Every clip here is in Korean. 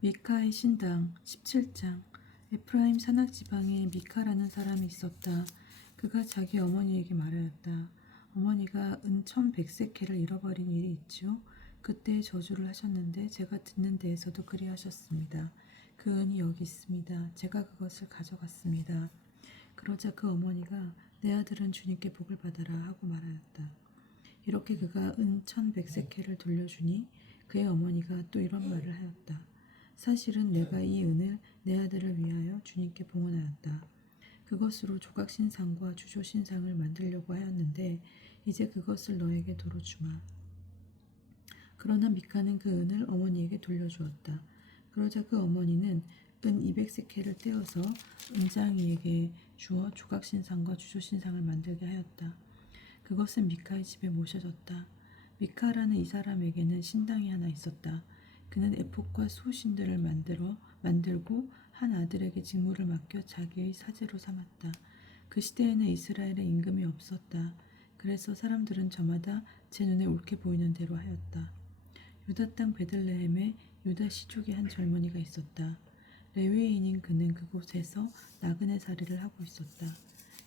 미카의 신당 17장. 에프라임 산악 지방에 미카라는 사람이 있었다. 그가 자기 어머니에게 말하였다. 어머니가 은 1100세켈을 잃어버린 일이 있지요. 그때 저주를 하셨는데 제가 듣는 데에서도 그리하셨습니다. 그 은이 여기 있습니다. 제가 그것을 가져갔습니다. 그러자 그 어머니가 내 아들은 주님께 복을 받아라 하고 말하였다. 이렇게 그가 은 1100세켈을 돌려주니 그의 어머니가 또 이런 말을 하였다. 사실은 내가 이 은을 내 아들을 위하여 주님께 봉헌하였다. 그것으로 조각신상과 주조신상을 만들려고 하였는데 이제 그것을 너에게 도로 주마. 그러나 미카는 그 은을 어머니에게 돌려주었다. 그러자 그 어머니는 은 200세켈을 떼어서 은장이에게 주어 조각신상과 주조신상을 만들게 하였다. 그것은 미카의 집에 모셔졌다. 미카라는 이 사람에게는 신당이 하나 있었다. 그는 에봇과 수호신들을 만들고 한 아들에게 직무를 맡겨 자기의 사제로 삼았다. 그 시대에는 이스라엘에 임금이 없었다. 그래서 사람들은 저마다 제 눈에 옳게 보이는 대로 하였다. 유다 땅 베들레헴에 유다 시족의 한 젊은이가 있었다. 레위인인 그는 그곳에서 나그네 살이를 하고 있었다.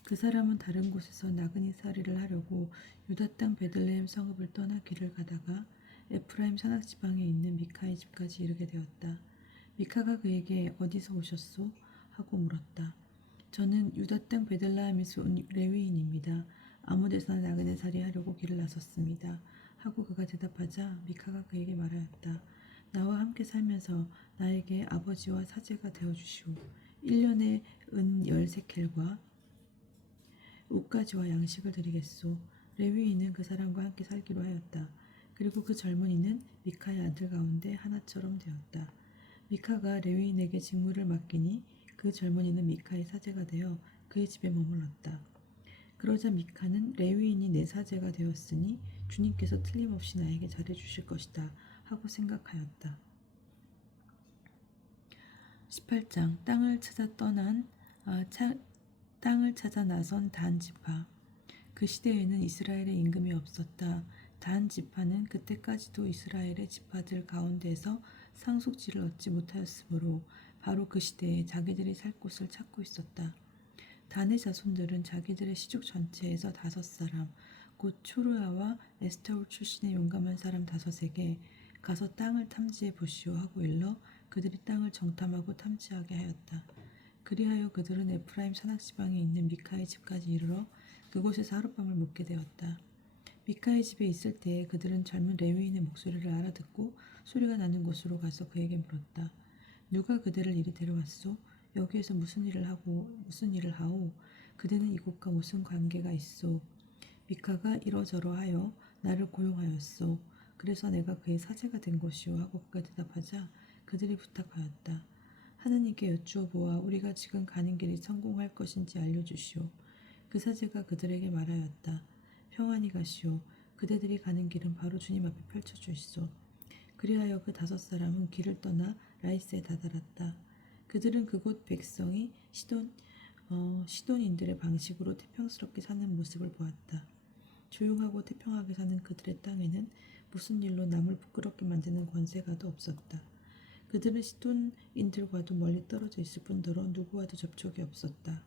그 사람은 다른 곳에서 나그네 살이를 하려고 유다 땅 베들레헴 성읍을 떠나 길을 가다가 에프라임 산악 지방에 있는 미카의 집까지 이르게 되었다. 미카가 그에게 어디서 오셨소? 하고 물었다. 저는 유다 땅 베들레헴에서 온 레위인입니다. 아무데서나 나그네 살이 하려고 길을 나섰습니다. 하고 그가 대답하자 미카가 그에게 말하였다. 나와 함께 살면서 나에게 아버지와 사제가 되어주시오. 1년에 은 10세켈과 옷가지와 양식을 드리겠소. 레위인은 그 사람과 함께 살기로 하였다. 그리고 그 젊은이는 미카의 아들 가운데 하나처럼 되었다. 미카가 레위인에게 직무를 맡기니 그 젊은이는 미카의 사제가 되어 그의 집에 머물렀다. 그러자 미카는 레위인이 내 사제가 되었으니 주님께서 틀림없이 나에게 잘해주실 것이다 하고 생각하였다. 18장. 땅을 찾아 나선 단 지파. 그 시대에는 이스라엘의 임금이 없었다. 단 지파는 그때까지도 이스라엘의 지파들 가운데서 상속지를 얻지 못하였으므로 바로 그 시대에 자기들이 살 곳을 찾고 있었다. 단의 자손들은 자기들의 시족 전체에서 5사람, 곧 초르아와 에스타올 출신의 용감한 사람 5에게 가서 땅을 탐지해 보시오 하고 일러 그들이 땅을 정탐하고 탐지하게 하였다. 그리하여 그들은 에프라임 산악지방에 있는 미카의 집까지 이르러 그곳에서 하룻밤을 묵게 되었다. 미카의 집에 있을 때에 그들은 젊은 레위인의 목소리를 알아듣고 소리가 나는 곳으로 가서 그에게 물었다. 누가 그대를 이리 데려왔소? 여기에서 무슨 일을 하오? 그대는 이곳과 무슨 관계가 있소? 미카가 이러저러하여 나를 고용하였소. 그래서 내가 그의 사제가 된 것이오 하고 그가 대답하자 그들이 부탁하였다. 하느님께 여쭈어보아 우리가 지금 가는 길이 성공할 것인지 알려주시오. 그 사제가 그들에게 말하였다. 평안히 가시오. 그대들이 가는 길은 바로 주님 앞에 펼쳐주시소. 그리하여 그 5사람은 길을 떠나 라이스에 다다랐다. 그들은 그곳 백성이 시돈인들의 방식으로 태평스럽게 사는 모습을 보았다. 조용하고 태평하게 사는 그들의 땅에는 무슨 일로 남을 부끄럽게 만드는 권세가도 없었다. 그들은 시돈인들과도 멀리 떨어져 있을 뿐더러 누구와도 접촉이 없었다.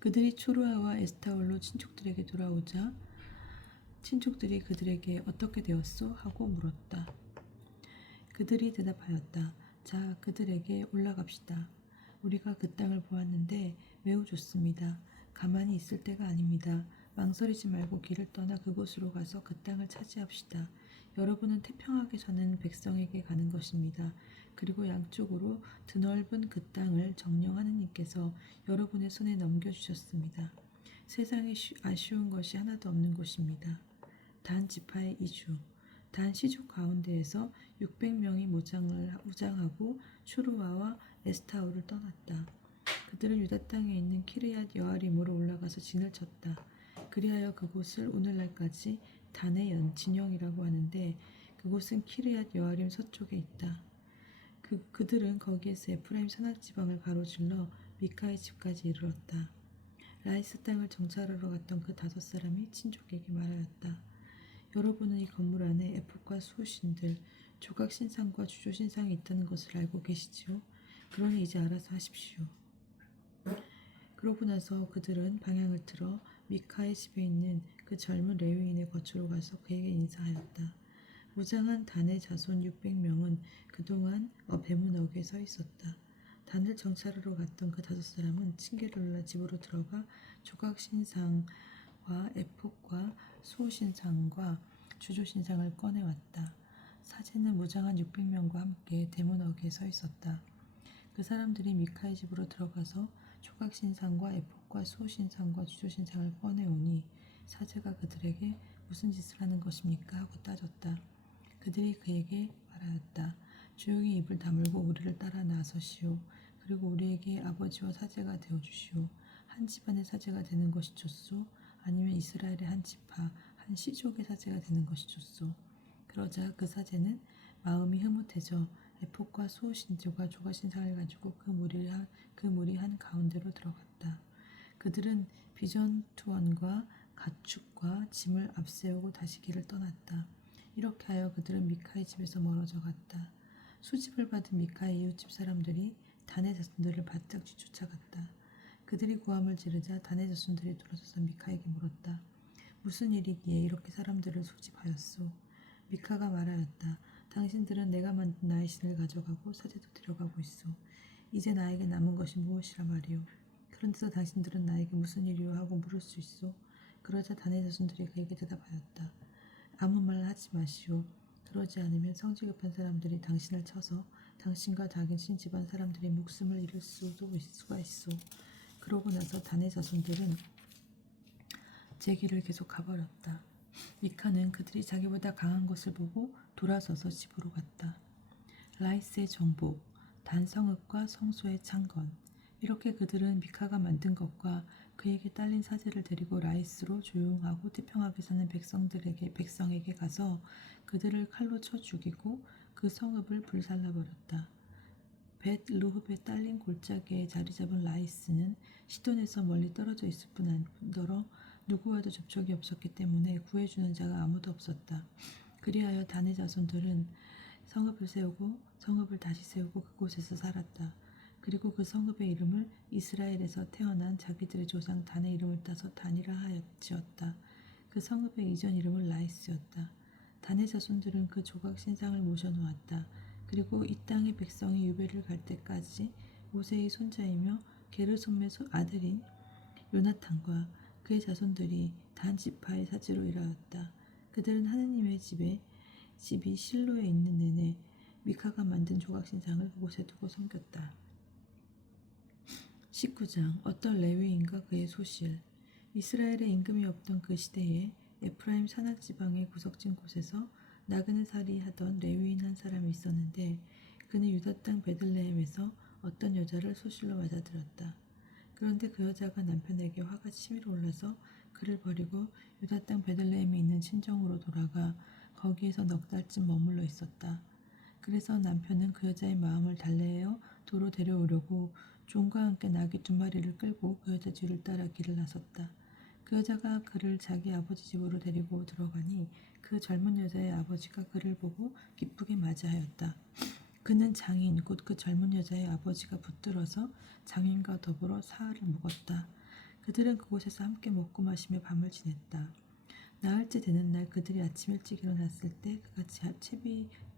그들이 초르아와 에스타올로 친족들에게 돌아오자 친족들이 그들에게 어떻게 되었소? 하고 물었다. 그들이 대답하였다. 자, 그들에게 올라갑시다. 우리가 그 땅을 보았는데 매우 좋습니다. 가만히 있을 때가 아닙니다. 망설이지 말고 길을 떠나 그곳으로 가서 그 땅을 차지합시다. 여러분은 태평하게 사는 백성에게 가는 것입니다. 그리고 양쪽으로 드넓은 그 땅을 정령 하느님께서 여러분의 손에 넘겨주셨습니다. 세상에 아쉬운 것이 하나도 없는 곳입니다. 단 지파의 이주. 단 시족 가운데에서 600명이 무장하고 슈루아와 에스타올을 떠났다. 그들은 유다 땅에 있는 키르얏 여아림으로 올라가서 진을 쳤다. 그리하여 그곳을 오늘날까지 단의 진영이라고 하는데 그곳은 키르얏 여아림 서쪽에 있다. 그들은 거기에서 에프라임 산악지방을 가로질러 미카의 집까지 이르렀다. 라이스 땅을 정찰하러 갔던 그 5사람이 친족에게 말하였다. 여러분은 이 건물 안에 에봇과 수호신들, 조각 신상과 주조 신상이 있다는 것을 알고 계시지요. 그러니 이제 알아서 하십시오. 그러고 나서 그들은 방향을 틀어 미카의 집에 있는 그 젊은 레위인의 거처로 가서 그에게 인사하였다. 무장한 단의 자손 600명은 그동안 배문역에 서 있었다. 단을 정찰하러 갔던 그 5사람은 징계를 놀라 집으로 들어가 조각 신상과 에폭과 소 신상과 주조 신상을 꺼내왔다. 사제는 무장한 600명과 함께 대문역에 서 있었다. 그 사람들이 미카의 집으로 들어가서 조각 신상과 에폭과 소 신상과 주조 신상을 꺼내오니 사제가 그들에게 무슨 짓을 하는 것입니까? 하고 따졌다. 그들이 그에게 말하였다. 조용히 입을 다물고 우리를 따라 나서시오. 그리고 우리에게 아버지와 사제가 되어주시오. 한 집안의 사제가 되는 것이 좋소? 아니면 이스라엘의 한 지파, 한 시족의 사제가 되는 것이 좋소? 그러자 그 사제는 마음이 흐뭇해져 에폭과 소 신조가 조각 신상을 가지고 그 무리 한 가운데로 들어갔다. 그들은 비전투원과 가축과 짐을 앞세우고 다시 길을 떠났다. 이렇게 하여 그들은 미카의 집에서 멀어져 갔다. 수집을 받은 미카의 이웃집 사람들이 단의 자손들을 바짝 뒤쫓아갔다. 그들이 고함을 지르자 단의 자손들이 돌아서서 미카에게 물었다. 무슨 일이기에 이렇게 사람들을 소집하였소? 미카가 말하였다. 당신들은 내가 만든 나의 신을 가져가고 사제도 데려가고 있소. 이제 나에게 남은 것이 무엇이라 말이오. 그런데도 당신들은 나에게 무슨 일이오 하고 물을 수 있소. 그러자 단의 자손들이 그에게 대답하였다. 아무 말 하지 마시오. 그러지 않으면 성질 급한 사람들이 당신을 쳐서 당신과 당신 집안 사람들의 목숨을 잃을 수가 있소. 그러고 나서 단의 자손들은 제 길을 계속 가버렸다. 미카는 그들이 자기보다 강한 것을 보고 돌아서서 집으로 갔다. 라이스의 정복, 단 성읍과 성소의 창건. 이렇게 그들은 미카가 만든 것과 그에게 딸린 사제를 데리고 라이스로 조용하고 태평하게 사는 백성에게 가서 그들을 칼로 쳐 죽이고 그 성읍을 불살라버렸다. 벳 루흡에 딸린 골짜기에 자리 잡은 라이스는 시돈에서 멀리 떨어져 있을 뿐더러 누구와도 접촉이 없었기 때문에 구해주는 자가 아무도 없었다. 그리하여 단의 자손들은 성읍을 세우고 성읍을 다시 세우고 그곳에서 살았다. 그리고 그 성읍의 이름을 이스라엘에서 태어난 자기들의 조상 단의 이름을 따서 단이라 하여 지었다. 그 성읍의 이전 이름은 라이스였다. 단의 자손들은 그 조각 신상을 모셔놓았다. 그리고 이 땅의 백성이 유배를 갈 때까지 모세의 손자이며 게르솜의 아들인 요나탄과 그의 자손들이 단 지파의 사제로 일하였다. 그들은 하느님의 집이 실로에 있는 내내 미카가 만든 조각 신상을 그곳에 두고 섬겼다. 19장 어떤 레위인과 그의 소실. 이스라엘에 임금이 없던 그 시대에 에프라임 산악 지방의 구석진 곳에서 나그네살이 하던 레위인 한 사람이 있었는데 그는 유다 땅 베들레헴에서 어떤 여자를 소실로 맞아들였다. 그런데 그 여자가 남편에게 화가 치밀어 올라서 그를 버리고 유다 땅 베들레헴에 있는 친정으로 돌아가 거기에서 넉 달쯤 머물러 있었다. 그래서 남편은 그 여자의 마음을 달래어 도로 데려오려고 종과 함께 나귀 2마리를 끌고 그 여자 뒤를 따라 길을 나섰다. 그 여자가 그를 자기 아버지 집으로 데리고 들어가니 그 젊은 여자의 아버지가 그를 보고 기쁘게 맞이하였다. 그는 장인 곧 그 젊은 여자의 아버지가 붙들어서 장인과 더불어 사흘을 묵었다. 그들은 그곳에서 함께 먹고 마시며 밤을 지냈다. 나흘째 되는 날 그들이 아침 일찍 일어났을 때 그가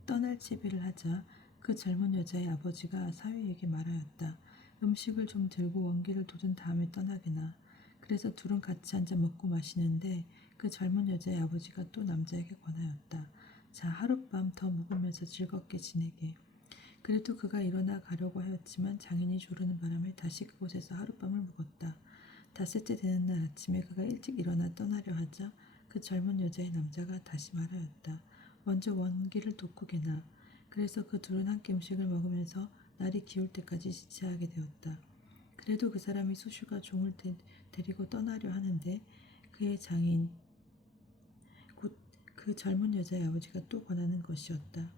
떠날 채비를 하자 그 젊은 여자의 아버지가 사위에게 말하였다. 음식을 좀 들고 원기를 돋은 다음에 떠나게나. 그래서 둘은 같이 앉아 먹고 마시는데 그 젊은 여자의 아버지가 또 남자에게 권하였다. 자, 하룻밤 더 묵으면서 즐겁게 지내게. 그래도 그가 일어나 가려고 하였지만 장인이 조르는 바람에 다시 그곳에서 하룻밤을 묵었다. 닷새째 되는 날 아침에 그가 일찍 일어나 떠나려 하자 그 젊은 여자의 남자가 다시 말하였다. 먼저 원기를 돋고 게나. 그래서 그 둘은 함께 음식을 먹으면서 날이 기울 때까지 지체하게 되었다. 그래도 그 사람이 소슈가 종을 데리고 떠나려 하는데 그의 장인 곧 그 젊은 여자의 아버지가 또 권하는 것이었다.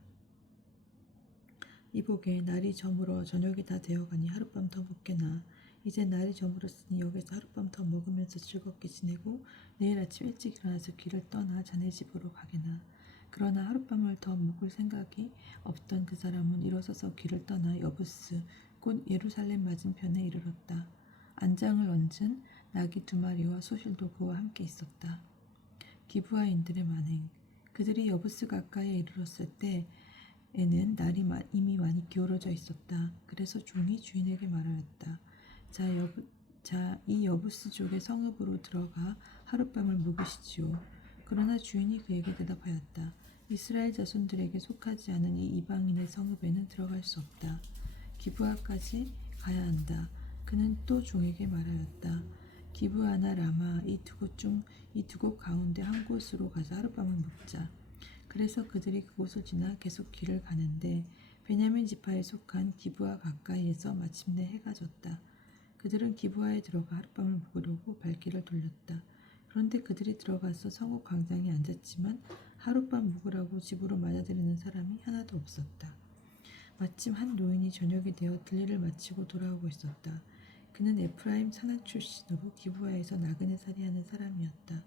이보게 날이 저물어 저녁이 다 되어가니 하룻밤 더 묵게나. 이제 날이 저물었으니 여기서 하룻밤 더 먹으면서 즐겁게 지내고 내일 아침 일찍 일어나서 길을 떠나 자네 집으로 가게나. 그러나 하룻밤을 더 묵을 생각이 없던 그 사람은 일어서서 길을 떠나 여부스 곧 예루살렘 맞은편에 이르렀다. 안장을 얹은 나귀 2마리와 소실도 그와 함께 있었다. 기브아인들의 만행. 그들이 여부스 가까이에 이르렀을 때에는 날이 이미 많이 기울어져 있었다. 그래서 종이 주인에게 말하였다. 이 여부스 족의 성읍으로 들어가 하룻밤을 묵으시지요. 그러나 주인이 그에게 대답하였다. 이스라엘 자손들에게 속하지 않은 이 이방인의 성읍에는 들어갈 수 없다. 기브아까지 가야 한다. 그는 또 종에게 말하였다. 기브아나 라마 이 두 곳 가운데 한 곳으로 가서 하룻밤을 묵자. 그래서 그들이 그곳을 지나 계속 길을 가는데 베냐민 지파에 속한 기브아 가까이에서 마침내 해가 졌다. 그들은 기브아에 들어가 하룻밤을 묵으려고 발길을 돌렸다. 그런데 그들이 들어가서 성읍 광장에 앉았지만 하룻밤 묵으라고 집으로 맞아들이는 사람이 하나도 없었다. 마침 한 노인이 저녁이 되어 들일을 마치고 돌아오고 있었다. 그는 에프라임 산악 출신으로 기브아에서 나그네 살이하는 사람이었다.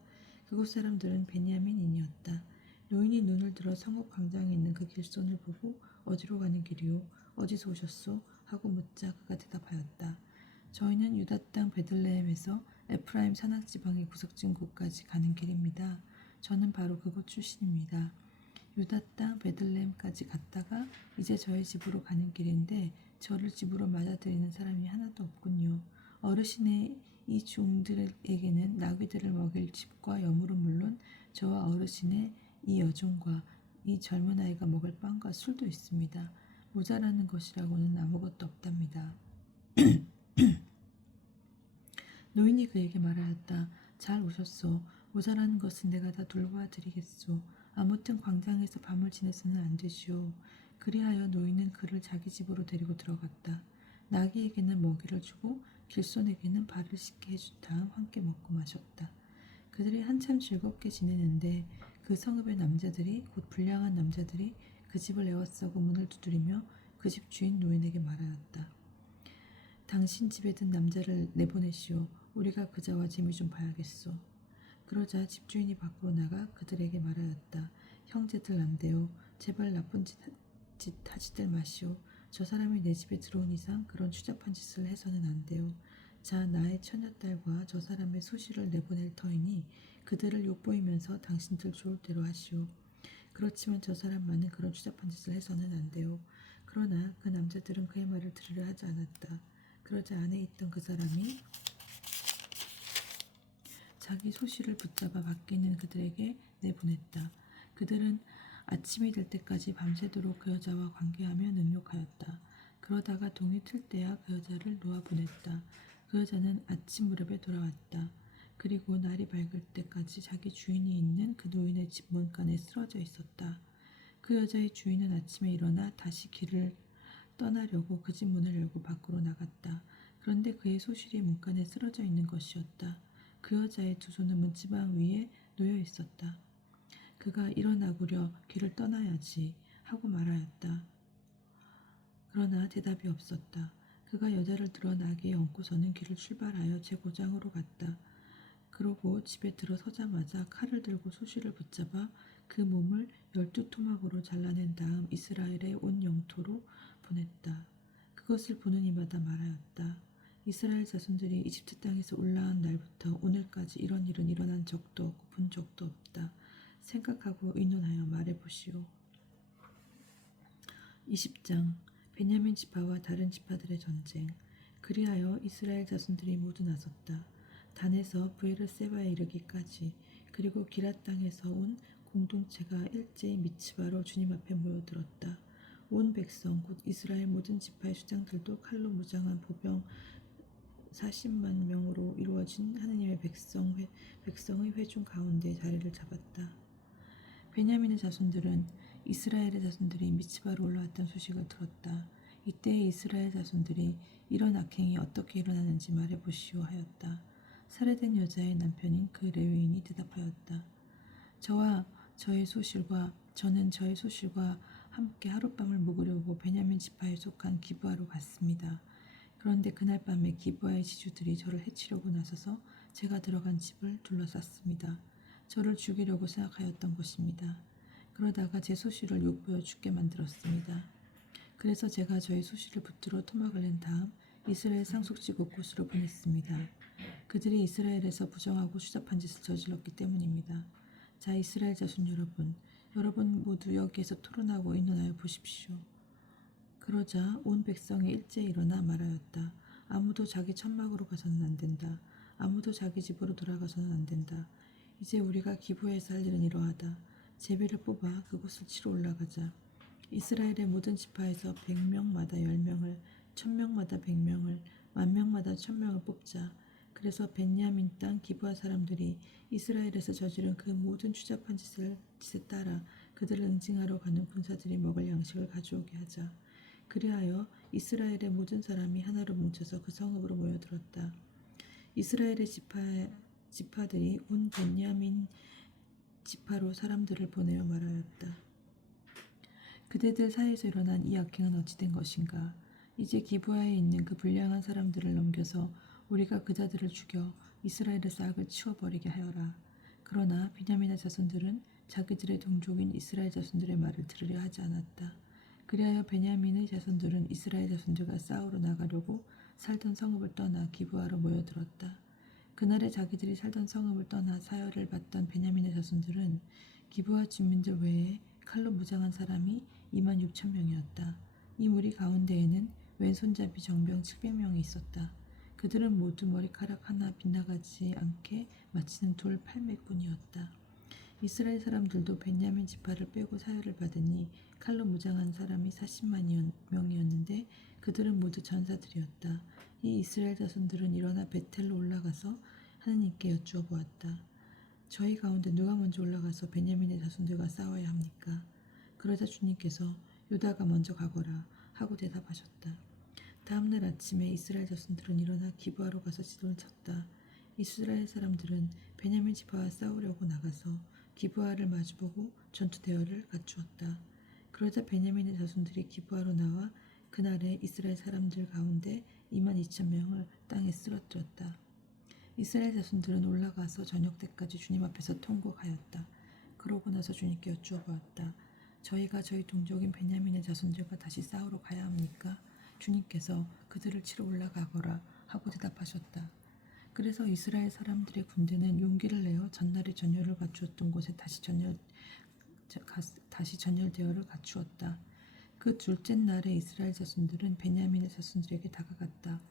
그곳 사람들은 베냐민인이었다. 노인이 눈을 들어 성읍 광장에 있는 그 길손을 보고 어디로 가는 길이오? 어디서 오셨소? 하고 묻자 그가 대답하였다. 저희는 유다 땅 베들레헴에서 에프라임 산악 지방의 구석진 곳까지 가는 길입니다. 저는 바로 그곳 출신입니다. 유다 땅 베들레헴까지 갔다가 이제 저희 집으로 가는 길인데 저를 집으로 맞아들이는 사람이 하나도 없군요. 어르신의 이 종들에게는 나귀들을 먹일 집과 여물은 물론 저와 어르신의 이 여종과 이 젊은 아이가 먹을 빵과 술도 있습니다. 모자라는 것이라고는 아무것도 없답니다. 노인이 그에게 말하였다. 잘 오셨소. 모자라는 것은 내가 다 돌보아 드리겠소. 아무튼 광장에서 밤을 지내서는 안 되시오. 그리하여 노인은 그를 자기 집으로 데리고 들어갔다. 나귀에게는 먹이를 주고 길손에게는 발을 씻게 해준 다음 함께 먹고 마셨다. 그들이 한참 즐겁게 지내는데 그 성읍의 남자들이 곧 불량한 남자들이 그 집을 에워싸고 문을 두드리며 그 집 주인 노인에게 말하였다. 당신 집에 든 남자를 내보내시오. 우리가 그자와 재미 좀 봐야겠소. 그러자 집주인이 밖으로 나가 그들에게 말하였다. 형제들 안 돼요. 제발 나쁜 짓 하지들 마시오. 저 사람이 내 집에 들어온 이상 그런 추잡한 짓을 해서는 안 돼요. 자, 나의 처녀딸과 저 사람의 소시를 내보낼 터이니 그들을 욕보이면서 당신들 좋을 대로 하시오. 그렇지만 저 사람만은 그런 추잡한 짓을 해서는 안 돼요. 그러나 그 남자들은 그의 말을 들으려 하지 않았다. 그러자 안에 있던 그 사람이 자기 소시를 붙잡아 밖에 있는 그들에게 내보냈다. 그들은 아침이 될 때까지 밤새도록 그 여자와 관계하며 능욕하였다. 그러다가 동이 틀 때야 그 여자를 놓아 보냈다. 그 여자는 아침 무렵에 돌아왔다. 그리고 날이 밝을 때까지 자기 주인이 있는 그 노인의 집 문간에 쓰러져 있었다. 그 여자의 주인은 아침에 일어나 다시 길을 떠나려고 그 집 문을 열고 밖으로 나갔다. 그런데 그의 소실이 문간에 쓰러져 있는 것이었다. 그 여자의 두 손은 문지방 위에 놓여 있었다. 그가 일어나구려 길을 떠나야지 하고 말하였다. 그러나 대답이 없었다. 그가 여자를 들어 나귀에 얹고서는 길을 출발하여 제 고장으로 갔다. 그러고 집에 들어서자마자 칼을 들고 소실을 붙잡아 그 몸을 12토막으로 잘라낸 다음 이스라엘의 온 영토로 보냈다. 그것을 보는 이마다 말하였다. 이스라엘 자손들이 이집트 땅에서 올라온 날부터 오늘까지 이런 일은 일어난 적도 없고 본 적도 없다. 생각하고 의논하여 말해보시오. 20장 베냐민 지파와 다른 지파들의 전쟁. 그리하여 이스라엘 자손들이 모두 나섰다. 단에서 브에르세바에 이르기까지 그리고 기랏 땅에서 온 공동체가 일제히 미츠바로 주님 앞에 모여들었다. 온 백성 곧 이스라엘 모든 지파의 수장들도 칼로 무장한 보병 40만 명으로 이루어진 하느님의 백성의 회중 가운데 자리를 잡았다. 베냐민의 자손들은 이스라엘의 자손들이 미츠바로 올라왔다는 소식을 들었다. 이때 이스라엘 자손들이 이런 악행이 어떻게 일어나는지 말해보시오 하였다. 살해된 여자의 남편인 그 레위인이 대답하였다. 저는 저의 소실과 함께 하룻밤을 묵으려고 베냐민 지파에 속한 기브아로 갔습니다. 그런데 그날 밤에 기브아의 지주들이 저를 해치려고 나서서 제가 들어간 집을 둘러쌌습니다. 저를 죽이려고 생각하였던 것입니다. 그러다가 제 소실을 욕보여 죽게 만들었습니다. 그래서 제가 저희 소실을 붙들어 토막을 낸 다음 이스라엘 상속지 곳곳으로 보냈습니다. 그들이 이스라엘에서 부정하고 추잡한 짓을 저질렀기 때문입니다. 자, 이스라엘 자손 여러분, 여러분 모두 여기에서 토론하고 의논하여 보십시오. 그러자 온 백성이 일제히 일어나 말하였다. 아무도 자기 천막으로 가서는 안 된다. 아무도 자기 집으로 돌아가서는 안 된다. 이제 우리가 기브에서 할 일은 이러하다. 제비를 뽑아 그곳을 치러 올라가자. 이스라엘의 모든 지파에서 100명마다 10명을, 1000명마다 100명을, 10,000명마다 1000명을 뽑자. 그래서 벤야민 땅 기브아 사람들이 이스라엘에서 저지른 그 모든 추잡한 짓에 따라 그들을 응징하러 가는 군사들이 먹을 양식을 가져오게 하자. 그리하여 이스라엘의 모든 사람이 하나로 뭉쳐서 그 성읍으로 모여들었다. 이스라엘의 지파들이 온 벤야민 지파로 사람들을 보내어 말하였다. 그대들 사이에서 일어난 이 악행은 어찌 된 것인가? 이제 기브아에 있는 그 불량한 사람들을 넘겨서 우리가 그자들을 죽여 이스라엘에서 악을 치워버리게 하여라. 그러나 비냐민의 자손들은 자기들의 동족인 이스라엘 자손들의 말을 들으려 하지 않았다. 그리하여 베냐민의 자손들은 이스라엘 자손들과 싸우러 나가려고 살던 성읍을 떠나 기브아로 모여들었다. 그날에 자기들이 살던 성읍을 떠나 사열을 받던 베냐민의 자손들은 기브아 주민들 외에 칼로 무장한 사람이 26,000명이었다. 이 무리 가운데에는 왼손잡이 정병 700명이 있었다. 그들은 모두 머리카락 하나 빗나가지 않게 마치는 돌 800군이었다. 이스라엘 사람들도 벤야민 지파를 빼고 사열을 받으니 칼로 무장한 사람이 40만 명이었는데 그들은 모두 전사들이었다. 이 이스라엘 자손들은 일어나 베텔로 올라가서 하느님께 여쭈어 보았다. 저희 가운데 누가 먼저 올라가서 베냐민의 자손들과 싸워야 합니까? 그러자 주님께서 유다가 먼저 가거라 하고 대답하셨다. 다음날 아침에 이스라엘 자손들은 일어나 기브아로 가서 지도를 쳤다. 이스라엘 사람들은 베냐민 지파와 싸우려고 나가서 기브아를 마주보고 전투 대열을 갖추었다. 그러자 베냐민의 자손들이 기브아로 나와 그날에 이스라엘 사람들 가운데 22,000명을 땅에 쓰러뜨렸다. 이스라엘 자손들은 올라가서 저녁 때까지 주님 앞에서 통곡하였다. 그러고 나서 주님께 여쭈어 보았다. 저희가 저희 동족인 베냐민의 자손들과 다시 싸우러 가야 합니까? 주님께서 그들을 치러 올라가거라 하고 대답하셨다. 그래서 이스라엘 사람들의 군대는 용기를 내어 전날에 전열을 갖추었던 곳에 다시 전열 대열을 갖추었다. 그 둘째 날에 이스라엘 자손들은 베냐민의 자손들에게 다가갔다.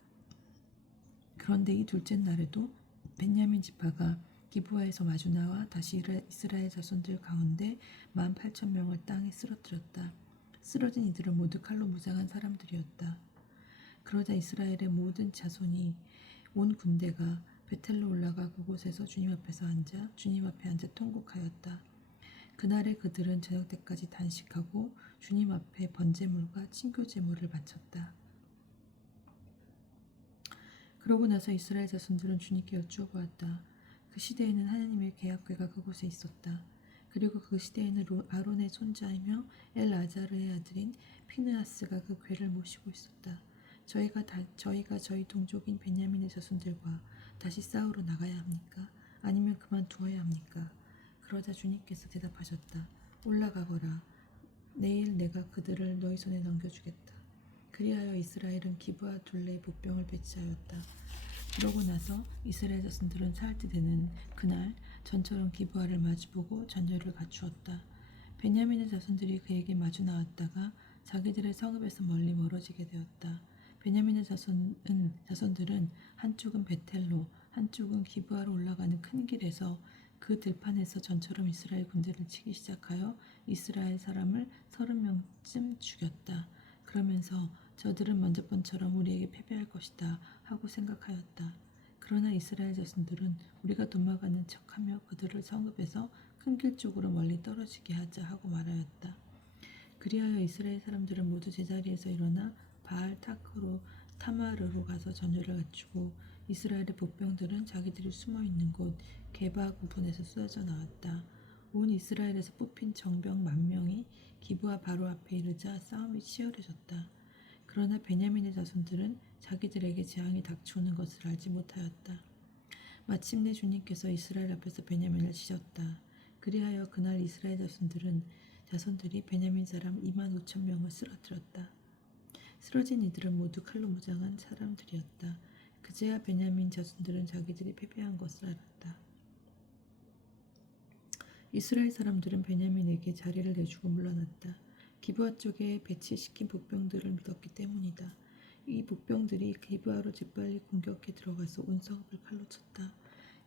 그런데 이 둘째 날에도 벤야민 지파가 기브아에서 마주 나와 다시 이스라엘 자손들 가운데 18,000명을 땅에 쓰러뜨렸다. 쓰러진 이들은 모두 칼로 무장한 사람들이었다. 그러자 이스라엘의 모든 자손이 온 군대가 베텔로 올라가 그곳에서 주님 앞에 앉아 통곡하였다. 그날에 그들은 저녁 때까지 단식하고 주님 앞에 번제물과 친교제물을 바쳤다. 그러고 나서 이스라엘 자손들은 주님께 여쭈어 보았다. 그 시대에는 하나님의 계약궤가 그곳에 있었다. 그리고 그 시대에는 아론의 손자이며 엘아자르의 아들인 피느하스가 그 궤를 모시고 있었다. 저희가 저희 동족인 베냐민의 자손들과 다시 싸우러 나가야 합니까? 아니면 그만두어야 합니까? 그러자 주님께서 대답하셨다. 올라가거라. 내일 내가 그들을 너희 손에 넘겨주겠다. 그리하여 이스라엘은 기브아 둘레에 복병을 배치하였다. 그러고 나서 이스라엘 자손들은 사흘째 되는 그날 전처럼 기브아를 마주보고 전열을 갖추었다. 베냐민의 자손들이 그에게 마주 나왔다가 자기들의 성읍에서 멀리 멀어지게 되었다. 베냐민의 자손들은 한쪽은 베텔로 한쪽은 기브아로 올라가는 큰 길에서 그 들판에서 전처럼 이스라엘 군대를 치기 시작하여 이스라엘 사람을 30명쯤 죽였다. 그러면서 저들은 먼저 번처럼 우리에게 패배할 것이다 하고 생각하였다. 그러나 이스라엘 자손들은 우리가 도망가는 척하며 그들을 성읍에서 큰 길 쪽으로 멀리 떨어지게 하자 하고 말하였다. 그리하여 이스라엘 사람들은 모두 제자리에서 일어나 바알 타마르로 가서 전열을 갖추고 이스라엘의 복병들은 자기들이 숨어있는 곳 게바 구분에서 쏟아져 나왔다. 온 이스라엘에서 뽑힌 정병 10,000명이 기브아 바로 앞에 이르자 싸움이 치열해졌다. 그러나 베냐민의 자손들은 자기들에게 재앙이 닥쳐오는 것을 알지 못하였다. 마침내 주님께서 이스라엘 앞에서 베냐민을 치셨다. 그리하여 그날 이스라엘 자손들은 자손들이 베냐민 사람 2만 5천 명을 쓰러뜨렸다. 쓰러진 이들은 모두 칼로 무장한 사람들이었다. 그제야 베냐민 자손들은 자기들이 패배한 것을 알았다. 이스라엘 사람들은 베냐민에게 자리를 내주고 물러났다. 기브아 쪽에 배치시킨 복병들을 믿었기 때문이다. 이 복병들이 기브아로 재빨리 공격해 들어가서 온 성읍을 칼로 쳤다.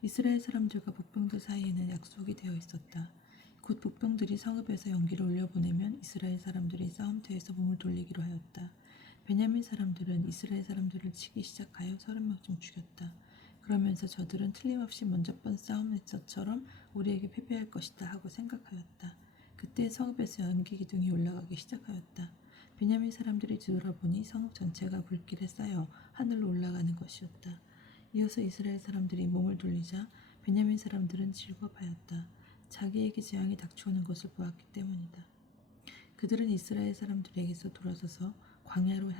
이스라엘 사람들과 복병들 사이에는 약속이 되어 있었다. 곧 복병들이 성읍에서 연기를 올려보내면 이스라엘 사람들이 싸움터에서 몸을 돌리기로 하였다. 베냐민 사람들은 이스라엘 사람들을 치기 시작하여 30명쯤 죽였다. 그러면서 저들은 틀림없이 먼저 번 싸움에서처럼 우리에게 패배할 것이다 하고 생각하였다. 그때 성읍에서 연기 기둥이 올라가기 시작하였다. 베냐민 사람들이 뒤돌아보니 성읍 전체가 불길에 쌓여 하늘로 올라가는 것이었다. 이어서 이스라엘 사람들이 몸을 돌리자 베냐민 사람들은 즐거워하였다. 자기에게 재앙이 닥쳐오는 것을 보았기 때문이다. 그들은 이스라엘 사람들에게서 돌아서서 광야로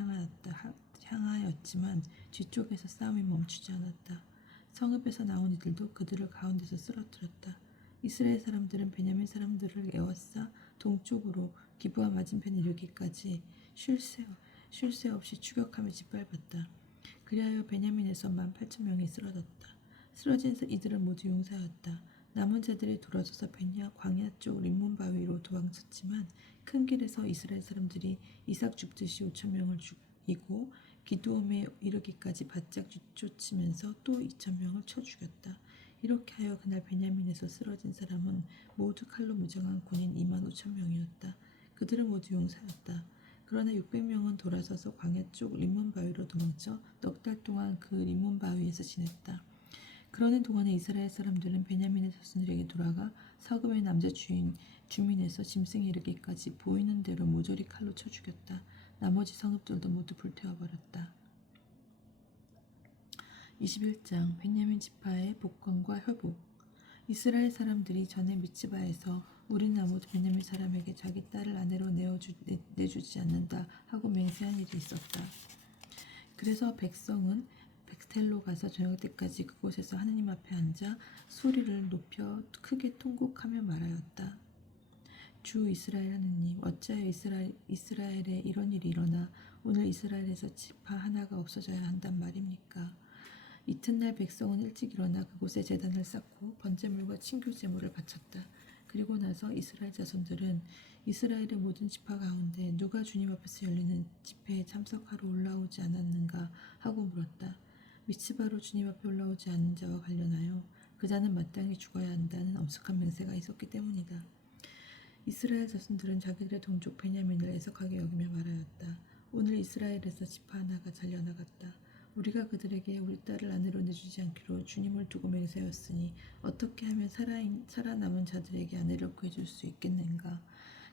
향하였지만 뒤쪽에서 싸움이 멈추지 않았다. 성읍에서 나온 이들도 그들을 가운데서 쓰러뜨렸다. 이스라엘 사람들은 베냐민 사람들을 에워싸 동쪽으로 기브아 맞은편에 이르기까지 쉴 새 없이 추격하며 짓밟았다. 그리하여 베냐민에서 18,000명이 쓰러졌다. 쓰러진 이들은 모두 용사였다. 남은 자들이 돌아서서 광야 쪽 림몬 바위로 도망쳤지만 큰 길에서 이스라엘 사람들이 이삭 죽듯이 5,000명을 죽이고 기드옴에 이르기까지 바짝 쫓으면서 또 2,000명을 쳐 죽였다. 이렇게 하여 그날 베냐민에서 쓰러진 사람은 모두 칼로 무장한 군인 25,000명이었다. 그들은 모두 용사였다. 그러나 600명은 돌아서서 광야 쪽 림몬 바위로 도망쳐 넉 달 동안 그 림몬 바위에서 지냈다. 그러는 동안에 이스라엘 사람들은 베냐민의 자손들에게 돌아가 서금의 남자 주민에서 짐승에 이르기까지 보이는 대로 모조리 칼로 쳐 죽였다. 나머지 성읍들도 모두 불태워버렸다. 21장 베냐민 지파의 복권과 회복. 이스라엘 사람들이 전에 미츠바에서 우리는 아무도 베냐민 사람에게 자기 딸을 아내로 내주지 않는다 하고 맹세한 일이 있었다. 그래서 백성은 베텔로 가서 저녁 때까지 그곳에서 하느님 앞에 앉아 소리를 높여 크게 통곡하며 말하였다. 주 이스라엘 하느님, 어찌하여 이스라엘에 이런 일이 일어나 오늘 이스라엘에서 지파 하나가 없어져야 한단 말입니까? 이튿날 백성은 일찍 일어나 그곳에 제단을 쌓고 번제물과 친교 제물을 바쳤다. 그리고 나서 이스라엘 자손들은 이스라엘의 모든 지파 가운데 누가 주님 앞에서 열리는 집회에 참석하러 올라오지 않았는가 하고 물었다. 미츠바로 주님 앞에 올라오지 않는 자와 관련하여 그 자는 마땅히 죽어야 한다는 엄숙한 맹세가 있었기 때문이다. 이스라엘 자손들은 자기들의 동족 베냐민을 애석하게 여기며 말하였다. 오늘 이스라엘에서 지파 하나가 잘려나갔다. 우리가 그들에게 우리 딸을 아내로 내주지 않기로 주님을 두고 맹세하였으니 어떻게 하면 살아남은 자들에게 아내를 구해줄 수 있겠는가?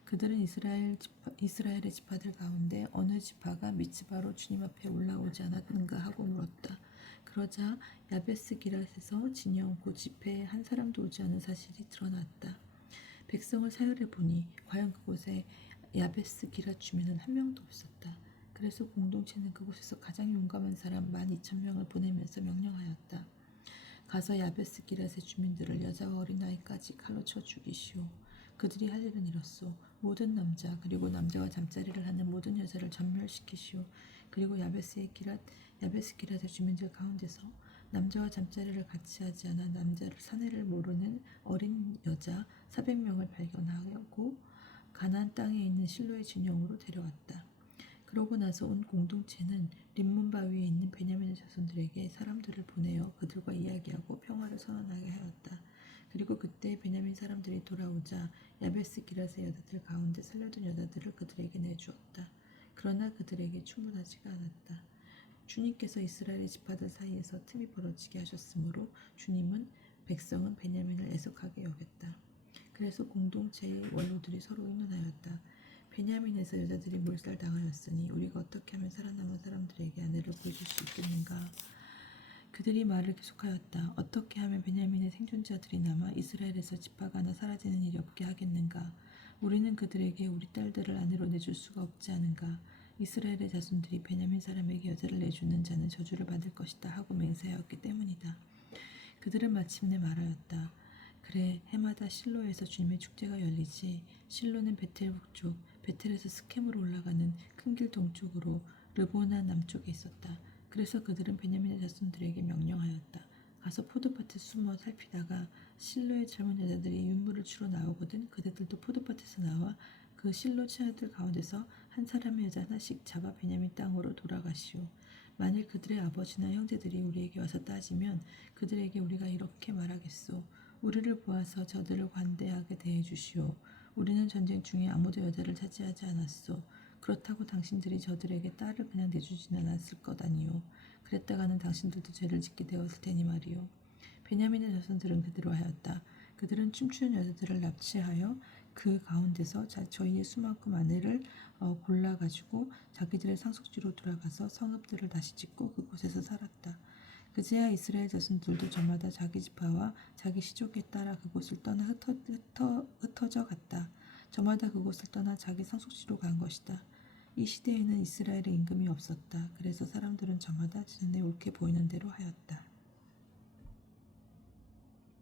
그들은 이스라엘의 지파들 가운데 어느 지파가 미츠바로 주님 앞에 올라오지 않았는가 하고 물었다. 그러자 야베스 기랏에서 진영 곧 집회에 한 사람도 오지 않은 사실이 드러났다. 백성을 사열해 보니 과연 그곳에 야베스 기랏 주민은 한 명도 없었다. 그래서 공동체는 그곳에서 가장 용감한 사람 12,000명을 보내면서 명령하였다. 가서 야베스 기랏의 주민들을 여자와 어린아이까지 칼로 쳐 죽이시오. 그들이 할 일은 이렇소. 모든 남자 그리고 남자와 잠자리를 하는 모든 여자를 전멸시키시오. 그리고 야베스 기랏의 주민들 가운데서 남자와 잠자리를 같이 하지 않아 남자를 사내를 모르는 어린 여자 400명을 발견하고 가나안 땅에 있는 실로의 진영으로 데려왔다. 그러고 나서 온 공동체는 림몬 바위에 있는 베냐민 자손들에게 사람들을 보내어 그들과 이야기하고 평화를 선언하게 하였다. 그리고 그때 베냐민 사람들이 돌아오자 야베스 기랏의 여자들 가운데 살려둔 여자들을 그들에게 내주었다. 그러나 그들에게 충분하지가 않았다. 주님께서 이스라엘의 지파들 사이에서 틈이 벌어지게 하셨으므로 주님은 백성은 베냐민을 애석하게 여겼다. 그래서 공동체의 원로들이 서로 의논하였다. 베냐민에서 여자들이 몰살당하였으니 우리가 어떻게 하면 살아남은 사람들에게 아내를 구해줄 수 있겠는가? 그들이 말을 계속하였다. 어떻게 하면 베냐민의 생존자들이 남아 이스라엘에서 지파가 하나 사라지는 일이 없게 하겠는가? 우리는 그들에게 우리 딸들을 아내로 내줄 수가 없지 않은가? 이스라엘의 자손들이 베냐민 사람에게 여자를 내주는 자는 저주를 받을 것이다 하고 맹세하였기 때문이다. 그들은 마침내 말하였다. 그래, 해마다 실로에서 주님의 축제가 열리지. 실로는 베텔 북쪽, 베텔에서 스켐으로 올라가는 큰 길 동쪽으로 르보나 남쪽에 있었다. 그래서 그들은 베냐민의 자손들에게 명령하였다. 가서 포도밭에 숨어 살피다가 실로의 젊은 여자들이 윤물을 주러 나오거든 그들도 포도밭에서 나와 그 실로 처녀들 가운데서 한 사람의 여자 하나씩 잡아 베냐민 땅으로 돌아가시오. 만일 그들의 아버지나 형제들이 우리에게 와서 따지면 그들에게 우리가 이렇게 말하겠소. 우리를 보아서 저들을 관대하게 대해 주시오. 우리는 전쟁 중에 아무도 여자를 차지하지 않았소. 그렇다고 당신들이 저들에게 딸을 그냥 내주지는 않았을 것 아니오. 그랬다가는 당신들도 죄를 짓게 되었을 테니 말이오. 베냐민의 자손들은 그대로 하였다. 그들은 춤추는 여자들을 납치하여 그 가운데서 저희의 수만큼 아내를 골라가지고 자기들의 상속지로 돌아가서 성읍들을 다시 짓고 그곳에서 살았다. 그제야 이스라엘 자손들도 저마다 자기 지파와 자기 시족에 따라 그곳을 떠나 흩어져 갔다. 저마다 그곳을 떠나 자기 상속지로 간 것이다. 이 시대에는 이스라엘에 임금이 없었다. 그래서 사람들은 저마다 자신의 옳게 보이는 대로 하였다.